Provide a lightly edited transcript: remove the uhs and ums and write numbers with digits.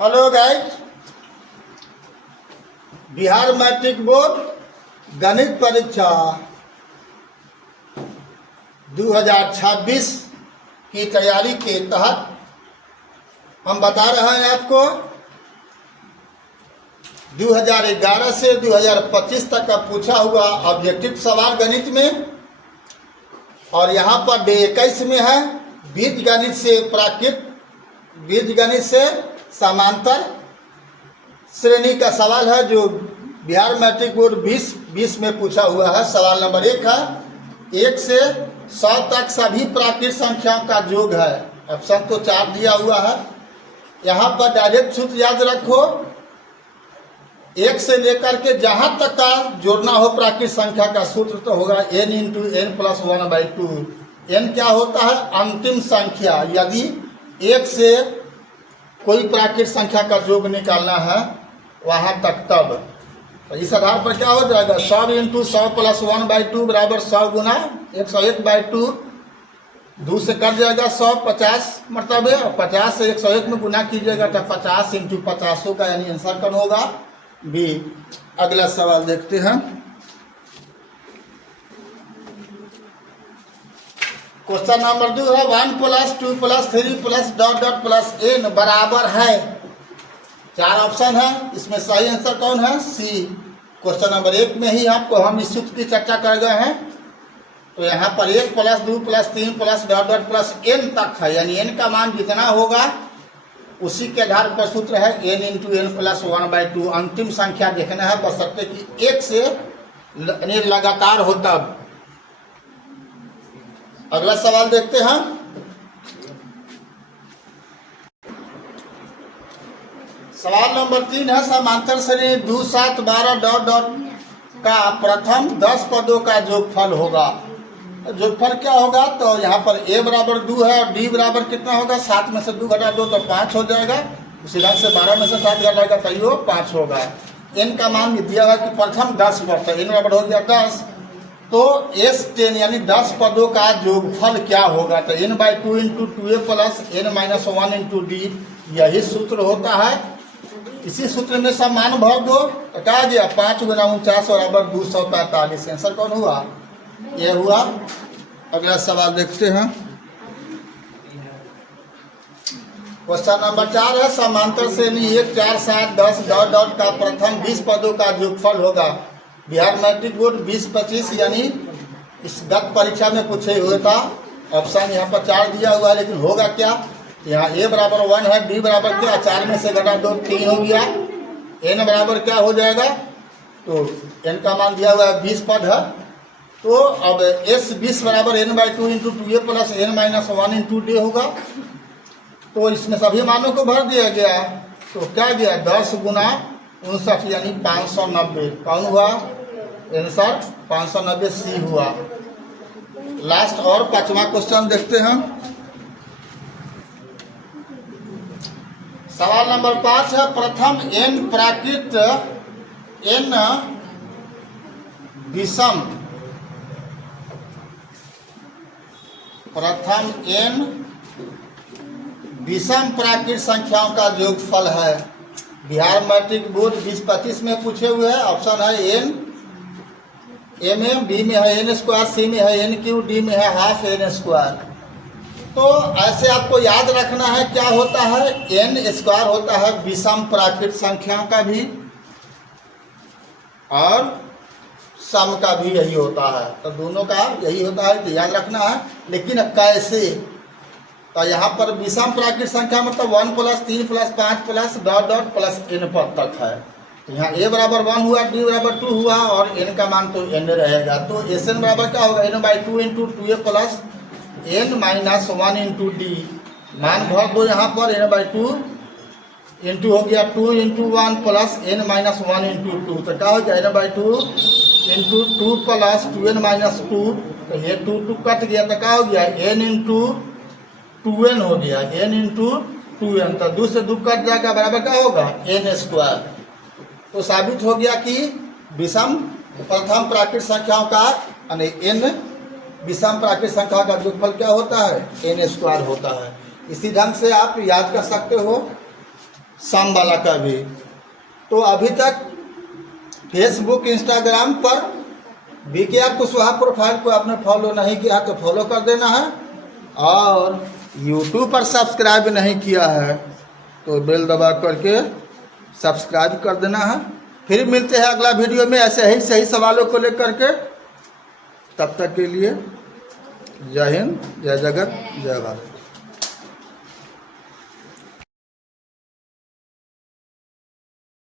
Hello guys, Bihar matric board गणित परीक्षा 2026 की तैयारी के तहत हम बता रहे हैं आपको 2011 से 2025 तक का पूछा हुआ ऑब्जेक्टिव सवाल गणित में, और यहाँ पर डे 21 में है बीजगणित से प्राकृत, बीजगणित से समांतर श्रेणी का सवाल है जो बिहार मैट्रिक बोर्ड 2020 में पूछा हुआ है। सवाल नंबर 1 है 1 से 100 तक सभी प्राकृत संख्याओं का योग है। ऑप्शन तो 4 दिया हुआ है। यहाँ पर डायरेक्ट सूत्र याद रखो, 1 से लेकर के जहाँ तक का जोड़ना हो प्राकृत संख्या का सूत्र तो होगा n into n plus 1/2। n क्या होता है? अंतिम संख्या। यदि 1 से कोई प्राकृत संख्या का योग निकालना है वहाँ तक, तब तो इस आधार पर क्या हो जाएगा? 100 इंटू 100 प्लस 1/2 बराबर 100 गुना 101/2। 2 से कट जाएगा 100, 50 मरतबे, और 50 से 101 में गुना कीजिएगा तो 50 इंटू 50 का, यानी आंसर कौन होगा? बी। अगला सवाल देखते हैं। क्वेश्चन नंबर 2 है 1 + 2 + 3 + ... + n बराबर है। 4 ऑप्शन है, इसमें सही आंसर कौन है? सी। क्वेश्चन नंबर 1 में ही आपको हम इस सूत्र की चर्चा कर गए हैं। तो यहाँ पर 1 + 2 + 3 + ... + n तक है, यानी n का मान जितना होगा उसी के आधार पर सूत्र है n इंटू एन प्लस 1/2। अंतिम संख्या देखना है, बशर्ते कि 1 से लगातार हो तब। अगला सवाल देखते हैं। सवाल नंबर 3 है समांतर श्रेणी 2, 7, 12... का प्रथम 10 पदों का योगफल होगा। योगफल क्या होगा? तो यहाँ पर a बराबर 2 है और d बराबर कितना होगा? 7 में से 2 घटा 2 तो 5 हो जाएगा। उसी ढंग से 12 में से 7 घटाएगा तो यो 5 होगा। n का मान दिया हुआ कि प्रथम 10 पद, तो n बराबर हो गया 10। तो S10 यानी 10 पदों का योगफल क्या होगा? तो n/2 into 2a plus n-1 into d, यही सूत्र होता है। इसी सूत्र में सब मान भर दो तो क्या गया? 5 गुना 49 बराबर 245। आंसर कौन हुआ? ये हुआ। अगला सवाल देखते हैं। क्वेश्चन नंबर 4 है समांतर श्रेणी 1, 4, 7, 10... का प्रथम 20 पदों का योगफल होगा। बिहार मैट्रिक बोर्ड 2025 यानी इस गत परीक्षा में पूछे हुए था। ऑप्शन यहाँ पर 4 दिया हुआ है, लेकिन होगा क्या? यहाँ a बराबर 1 है, d बराबर क्या? 4 में से घटा 2 3 हो गया। n बराबर क्या हो जाएगा? तो n का मान दिया हुआ है 20 पद है। तो अब s 20 बराबर n/2 into 2a plus n-1 into d होगा। तो इसमें सभी मानों को भर दिया गया। तो क्या गया? 10 गुना 59 यानी 590। कौन हुआ आंसर? 590 सी हुआ। लास्ट और 5वां क्वेश्चन देखते हैं। सवाल नंबर 5 है प्रथम n प्राकृत n विषम, प्रथम n विषम प्राकृत संख्याओं का योगफल है। बिहार मैट्रिक बोर्ड 2025 में पूछे हुए हैं। ऑप्शन है n, a में, b में है n², c में है n³, d में है हाफ n²। तो ऐसे आपको याद रखना है क्या होता है? n² होता है विषम प्राकृत संख्याओं का भी, और सम का भी यही होता है। तो दोनों का यही होता है, तो याद रखना है। लेकिन कैसे? तो यहाँ पर विषम प्राकृत संख्या मतलब 1 + 3 + 5 + ... + n पद तक है। तो यहाँ a बराबर 1 हुआ, d बराबर 2 हुआ, और n का मान तो n रहेगा। तो Sn बराबर क्या होगा? n/2 into 2a plus n-1 into d। मान भर दो यहाँ पर n/2 इंटू हो गया 2 इंटू 1 प्लस n-1 इंटू 2। तो क्या हो गया? n/2 into 2 plus 2n-2। तो ये 2 कट गया तो क्या हो गया? n इंटू 2n हो गया, n इंटू 2n। तो 2 से 2 कट जाएगा, बराबर क्या होगा? n²। तो साबित हो गया कि विषम प्रथम प्राकृत संख्याओं का यानी n विषम प्राकृत संख्या का योगफल क्या होता है? n² होता है। इसी ढंग से आप याद कर सकते हो। शाम वाला का भी। तो अभी तक फेसबुक इंस्टाग्राम पर BKR कुशवाहा प्रोफाइल को आपने फॉलो नहीं किया तो फॉलो कर देना है, और यूट्यूब पर सब्सक्राइब नहीं किया है तो बेल दबा करके सब्सक्राइब कर देना है। फिर मिलते हैं अगला वीडियो में ऐसे ही सही सवालों को लेकर के। तब तक के लिए जय हिंद, जय जगत, जय भारत।